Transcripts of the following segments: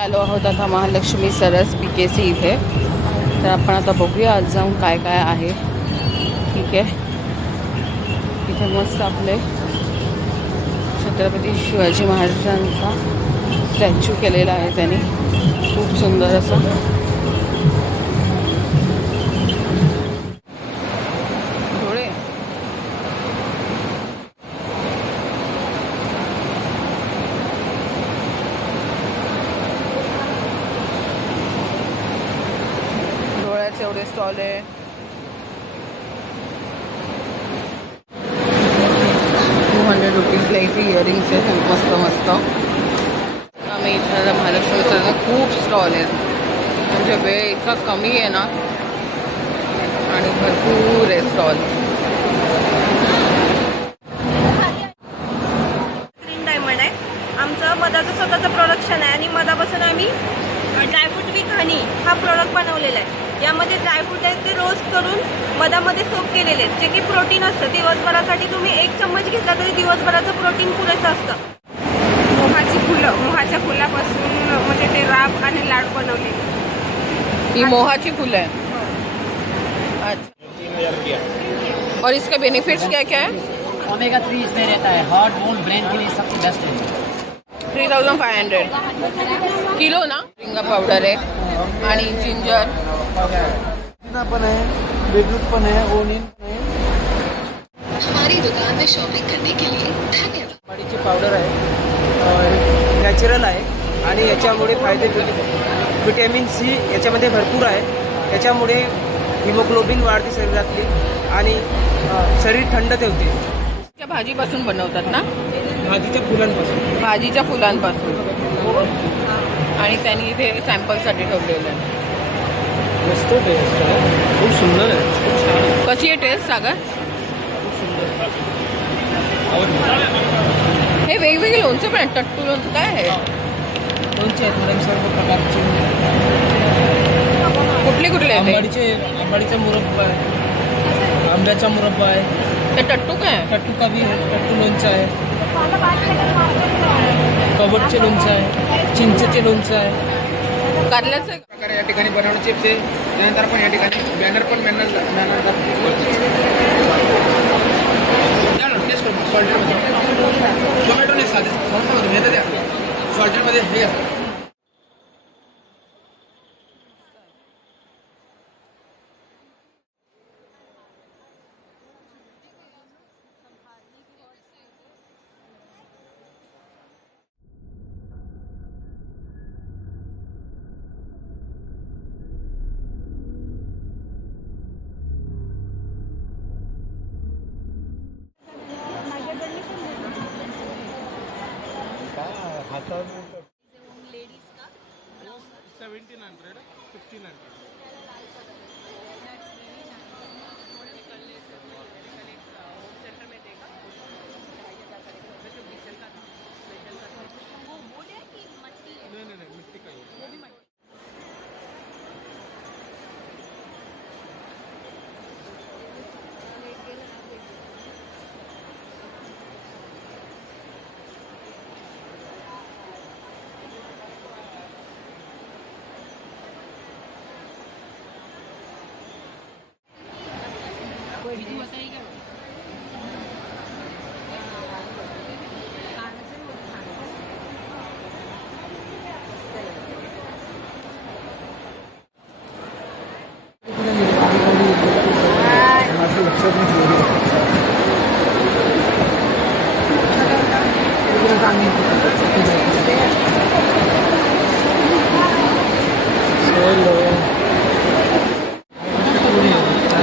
आलो आहोत आता महालक्ष्मी सरस PKC इथे. तर आपण आता बघूया आज जाऊन काय काय आहे. ठीक आहे, इथे मस्त आपले छत्रपती शिवाजी महाराजांचा स्टॅच्यू केलेला आहे त्यांनी, खूप सुंदर असं. डोळे डोळ्याचे एवढे स्टॉल आहे. ₹200 इथे इयरिंग्स आहेत, खूप मस्त मस्त. आम्ही इथे महालक्ष्मी सरला खूप स्टॉल आहेत, म्हणजे वेळ इतका कमी आहे ना आणि भरपूर आहे स्टॉल. ग्रीन डायमंड आहे आमचं मधाचं स्वतःचं प्रोडक्शन आहे आणि मधापासून आम्ही ड्रायफ्रूट विथ हनी हा प्रोडक्ट बनवलेला आहे. यामध्ये ड्रायफ्रूट आहेत ते रोस्ट करून मधामध्ये सोप केलेले आहेत, जे की प्रोटीन असतं. दिवसभरासाठी तुम्ही 1 चम्मच घेतला तरी दिवसभराचं प्रोटीन पुरेसं असतं. मोहाची फुलं, मोहाच्या फुलापासून म्हणजे ते राब आणि लाडू बनवले. ये मोहाची फूल है. अच्छा, और इसका बेनिफिट्स क्या क्या है? ओमेगा 3 इसमें रहता है, हार्ट बोन ब्रेन के लिए सबसे बेस्ट है. 3500 किलो ना. रिंगा पावडर आहे आणि जिंजर. पुदीना पण आहे, बीटरूट पण आहे, ओनियन पण आहे. हमारी दुकान में शॉपिंग करने के लिए धन्यवाद. वाडीची पावडर आहे, नॅचरल आहे आणि याच्यामुळे फायदे विटॅमिन C याच्यामध्ये भरपूर आहे. याच्यामुळे हिमोग्लोबिन वाढते शरीरातली आणि शरीर थंड ठेवते. त्या भाजीपासून बनवतात ना, भाजीच्या फुलांपासून. भाजीच्या फुलांपासून. आणि त्यांनी इथे सॅम्पलसाठी ठेवलेलं आहे. मस्त टेस्ट आहे, खूप सुंदर आहे, खूप छान आहे. कशी आहे टेस्ट सागर? हे वेगवेगळे लोणचे पण आहेत. टट्टू लोणचं काय आहे? लोणचे आहेत मॅडम सर्व प्रकारचे. कुठले कुठले आहेत आंबाडीचा मुरब्बा आहे, आंब्याचा मुरब्बा आहे, ते टट्टू काय आहे? टट्टू का भी आहे, टट्टू लोणचं आहे, कवटचे लोणचं आहे, चिंचेचे लोणचं आहे. कारल्याचं आहे? प्रकारे या ठिकाणी बनवणं चिप्स आहे. त्यानंतर पण या ठिकाणी बॅनर सॉल्टेडमध्ये टोमॅटो नाही, साधे सॉल्टमध्ये द्या, सॉल्टेडमध्ये हे आहे.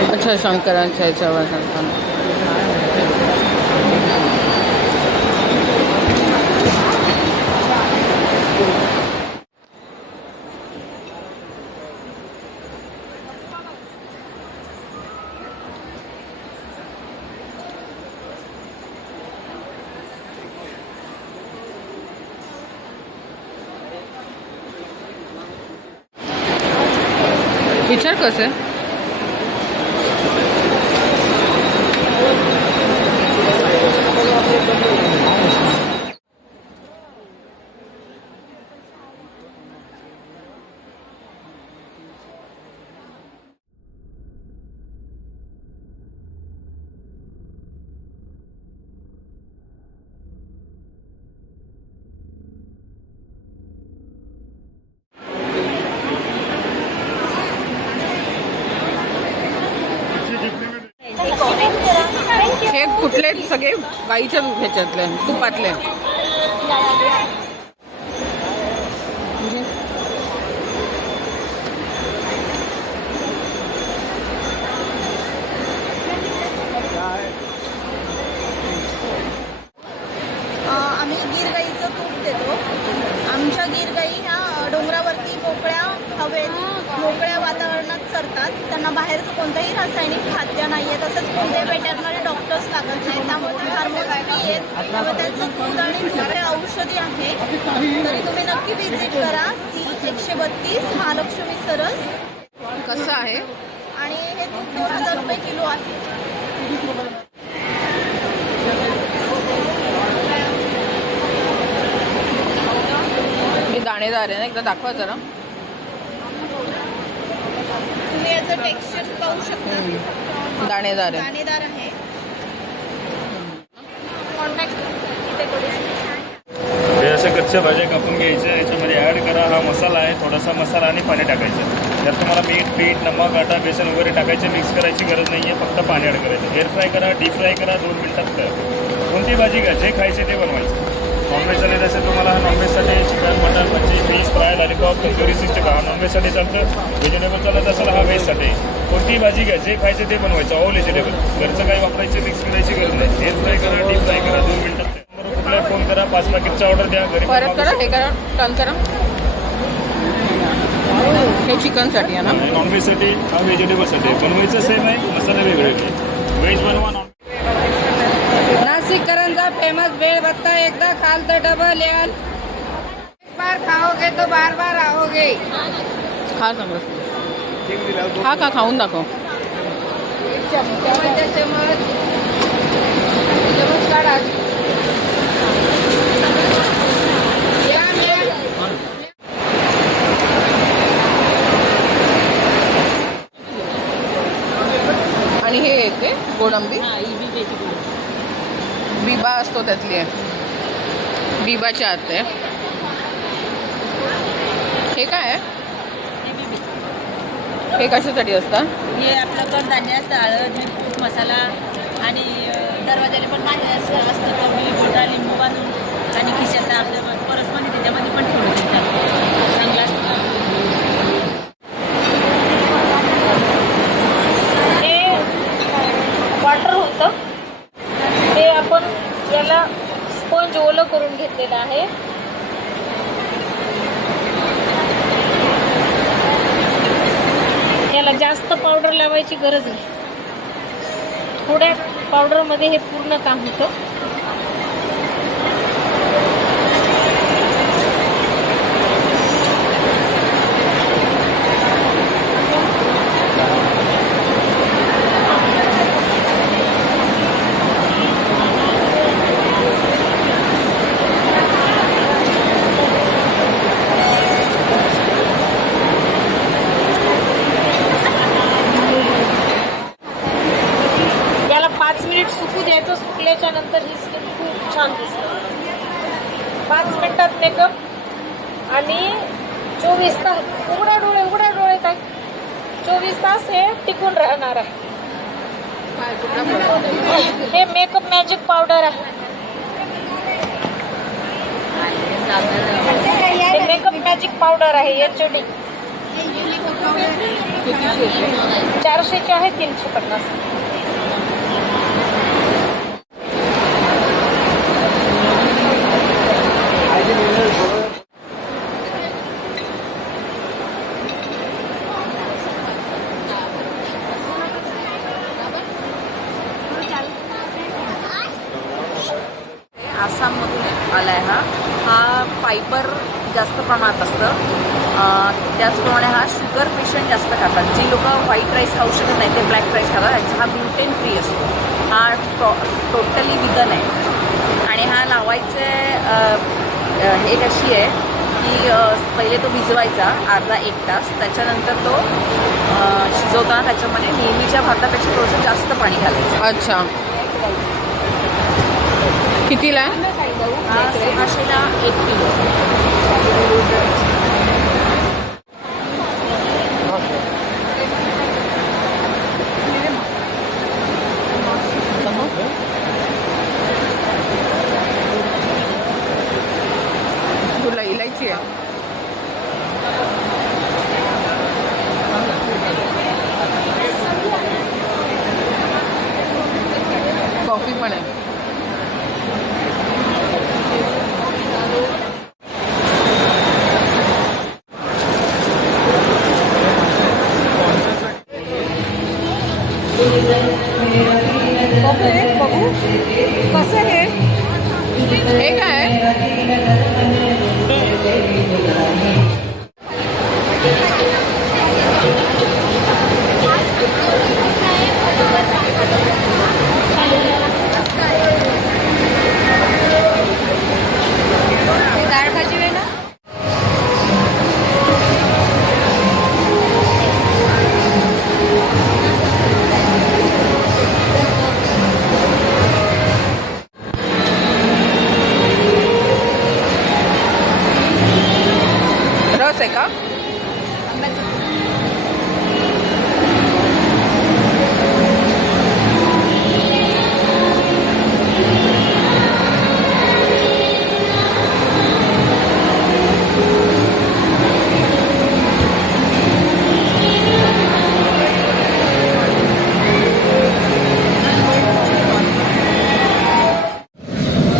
अच्छा, शंकरांच्या ह्याच्यावर सांगताना. विचार कसं आहे? हे कुठले सगळे गाईच्या ह्याच्यातले तुपातले. आम्ही गीर गाईचं तूप देतो. आमच्या गीर गाई ह्या डोंगरावरती मोकळ्या हवेत मोकळ्या वातावरणात चरतात. त्यांना बाहेरचं कोणतंही रासायनिक खाद्य नाही आहे. तसंच कोणते वेटरनरी डॉक्टर्स लागत नाही. त्यामुळे हार्मोन्स फ्री आहेत. त्यामुळे त्यांचं दूध आणि मोठे औषधी आहे. तरी तुम्ही नक्की व्हिजिट करा. C132 महालक्ष्मी सरस. कसं आहे? आणि हे दूध 2000 रुपये किलो आहे. हे दाणेदार आहे ना, एकदा दाखवा जरा. तुम्ही याचं टेक्स्चर पाहू शकता. दाणेदार आहे. दाणेदार आहे. कॉन्टॅक्ट इथे करू शकता. हे अशा कच्च्या भाज्या कापून घ्यायच्या, याच्यामध्ये ॲड करा. हा मसाला आहे, थोडासा मसाला आणि पाणी टाकायचं. त्यात तुम्हाला मीठ, पीठ, नमक, आटा, बेसन वगैरे टाकायचे. मिक्स करायची गरज नाही आहे, फक्त पाणी ॲड करायचं. एअर फ्राय करा, डीप फ्राय करा, 2 मिनिटात करा. कोणती भाजी घ्या, जे खायचे ते बनवायचं. नॉनव्हेज झाले तसे तुम्हाला नॉनव्हेजसाठी चिकन, मटन, मच्छी, fish fry, lollipop, tandoori system हा नॉनव्हेजसाठी चालतं. व्हेजिटेबल चालत असेल हा व्हेजसाठी. कोणतीही भाजी घ्या, जे खायचे ते बनवायचं. ऑल व्हेजिटेबल, घरचं काही वापरायचे, मिक्स करायची गरज नाही. एअर फ्राय करा, डीप फ्राय करा, 2 मिनिटात. कुठलाही फोन करा, 5 पॅकेटचा ऑर्डर द्या. घरी परत करा, हे करा, टर्न करा. हे चिकनसाठी आहे ना? नॉनव्हेजसाठी हा व्हेजिटेबलसाठी. बनवायचं सेम आहे, मसाले वेगळे. व्हेज बनवा, नॉन नासिककरांचा फेमस भेळ भत्ता एकदा खाल तर डबल याल. एक बार खाओगे तो बार बार आओगे. खा चांगलं. खा खाऊन दाखव. चमच चमच काढा. या, या. आणि हे येते गोडंबी. बिबा असतो त्यातली आहे. बिबाच्या आत आहे. हे काय आहे? हे कशासाठी असतात? हे आपलं कडधान्य असतं, हळद, मीठ, कूट, मसाला आणि दरवाजाला पण पाणी असतं. कमी मोठा लिंबू बांधून आणि खिशात आपल्या परसमध्ये त्याच्यामध्ये पण ठेवलं देतात. चांगलं असतं. हे वॉटर होतं. ते आपण याला स्पंज ओलं करून घेतलेलं आहे. याला जास्त पावडर लावायची गरज नाही. थोड्या पावडरमध्ये हे पूर्ण काम होतं. याला 5 मिनिट सुकू द्यायचं. सुकल्याच्या नंतर ही स्किन खूप छान दिसते. 5 मिनिटात मेकअप आणि 24 तास. उघडा डोळे काय 24 तास हे टिकून राहणार आहे. हे मेकअप मॅजिक पावडर आहे. हे मेकअप मॅजिक पावडर आहे. HD 400चे आहे, 350. आसाममधून आला आहे. हा फायबर जास्त प्रमाणात असतं. त्याचप्रमाणे हा शुगर पेशंट जास्त खातात. जी लोक व्हाईट राईस खाऊ शकत नाही ते ब्लॅक राईस खातात. हा ग्लुटेन फ्री असतो. हा टोटली विगन आहे. आणि हा लावायचे हे कशी आहे की पहिले तो भिजवायचा अर्धा 1 तास. त्याच्यानंतर तो शिजवताना त्याच्यामध्ये नेहमीच्या भातापेक्षा थोडंसं जास्त पाणी घालायचं. अच्छा. कितीला आहे? हा 600ला 1 किलो. बघू कसं हे काय डाळ भाजी आहे ना. रस आहे का?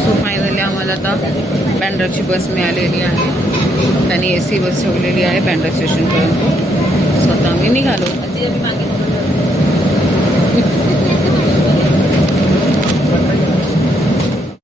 सो फायनली आम्हाला आता बँड्राची बस मिळालेली आहे. त्यांनी AC बस ठेवलेली आहे बँड्रा स्टेशनपर्यंत. सो आता आम्ही निघालो.